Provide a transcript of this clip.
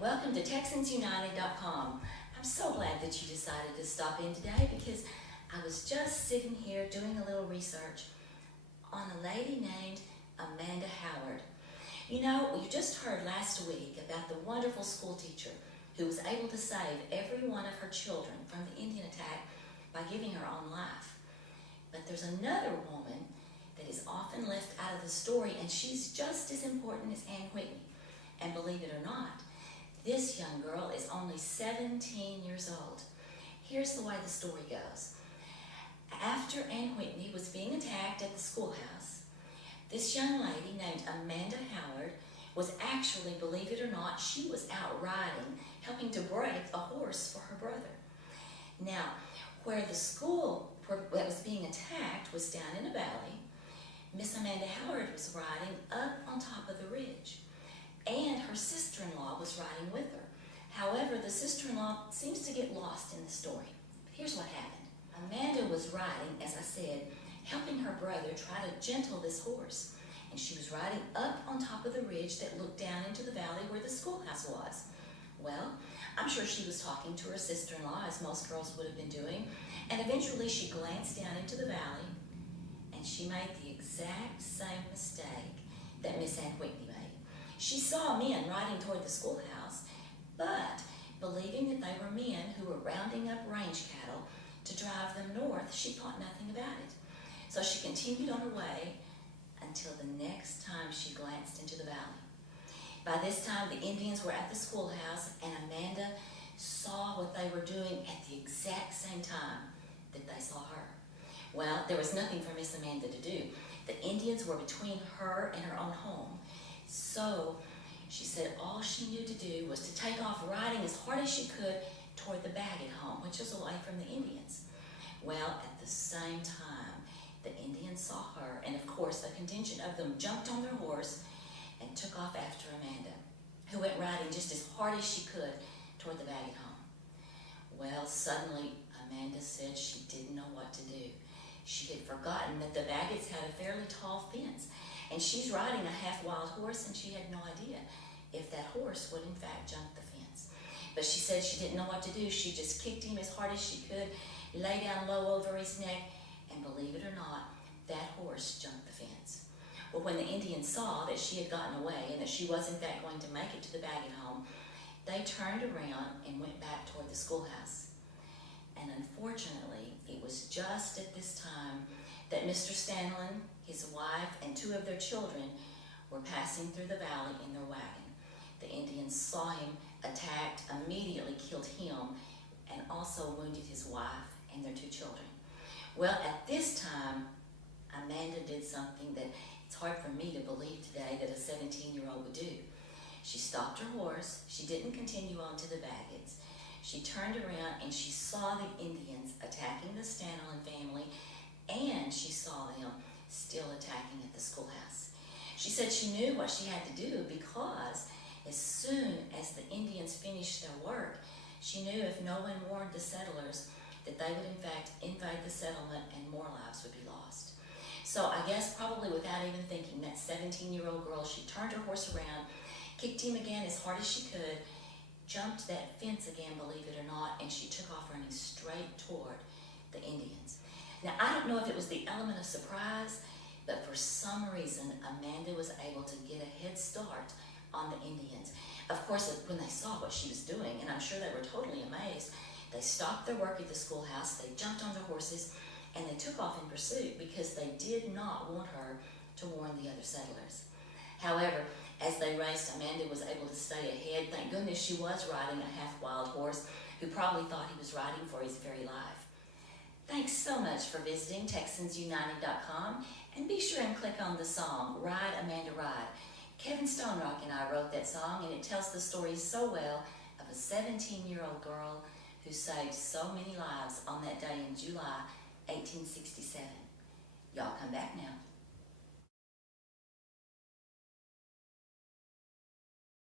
and welcome to TexansUnited.com. I'm so glad that you decided to stop in today because I was just sitting here doing a little research on a lady named Amanda Howard. You know, you just heard last week about the wonderful school teacher who was able to save every one of her children from the Indian attack by giving her own life. But there's another woman that is often left out of the story, and she's just as important as Ann Whitney. And believe it or not, this young girl is only 17 years old. Here's the way the story goes. After Ann Whitney was being attacked at the schoolhouse, this young lady named Amanda Howard was actually, believe it or not, she was out riding, helping to break a horse for her brother. Now, where the school that was being attacked was down in a valley, Miss Amanda Howard was riding up on top of the ridge, and her sister-in-law was riding with her. However, the sister-in-law seems to get lost in the story. Here's what happened. Amanda was riding, as I said, helping her brother try to gentle this horse, and she was riding up on top of the ridge that looked down into the valley where the schoolhouse was. Well, I'm sure she was talking to her sister-in-law, as most girls would have been doing, and eventually she glanced down into the valley, and she made the exact same mistake that Miss Ann Whitney made. She saw men riding toward the schoolhouse, but believing that they were men who were rounding up range cattle to drive them north, she thought nothing about it. So she continued on her way until the next time she glanced into the valley. By this time, the Indians were at the schoolhouse, and Amanda saw what they were doing at the exact same time that they saw her. Well, there was nothing for Miss Amanda to do. The Indians were between her and her own home. So she said all she knew to do was to take off riding as hard as she could toward the Baggett home, which was away from the Indians. Well, at the same time, the Indians saw her, and of course a contingent of them jumped on their horse and took off after Amanda, who went riding just as hard as she could toward the Baggett home. Well, suddenly Amanda said she didn't know what to do. She had forgotten that the Baggetts had a fairly tall fence, and she's riding a half-wild horse, and she had no idea if that horse would in fact jump the fence. But she said she didn't know what to do. She just kicked him as hard as she could, lay down low over his neck, and believe it or not, that horse jumped the fence. Well, when the Indians saw that she had gotten away and that she was in fact going to make it to the Baggett home, they turned around and went back toward the schoolhouse. And unfortunately, it was just at this time that Mr. Stanlin, his wife, and two of their children were passing through the valley in their wagon. The Indians saw him, attacked, immediately killed him, and also wounded his wife and their two children. Well, at this time, Amanda did something that it's hard for me to believe today that a 17-year-old would do. She stopped her horse. She didn't continue on to the Baggetts. She turned around and she saw the Indians attacking the Stanlin family, and she saw them still attacking at the schoolhouse. She said she knew what she had to do because as soon as the Indians finished their work, she knew if no one warned the settlers that they would in fact invade the settlement and more lives would be lost. So I guess probably without even thinking, that 17-year-old girl, she turned her horse around, kicked him again as hard as she could, jumped that fence again, believe it or not, and she took off running straight toward the Indians. Now, I don't know if it was the element of surprise, but for some reason, Amanda was able to get a head start on the Indians. Of course, when they saw what she was doing, and I'm sure they were totally amazed, they stopped their work at the schoolhouse, they jumped on their horses, and they took off in pursuit because they did not want her to warn the other settlers. However, as they raced, Amanda was able to stay ahead. Thank goodness she was riding a half-wild horse who probably thought he was riding for his very life. Thanks so much for visiting TexansUnited.com, and be sure and click on the song, Ride, Amanda, Ride. Kevin Stonerock and I wrote that song, and it tells the story so well of a 17-year-old girl who saved so many lives on that day in July 1867. Y'all come back now.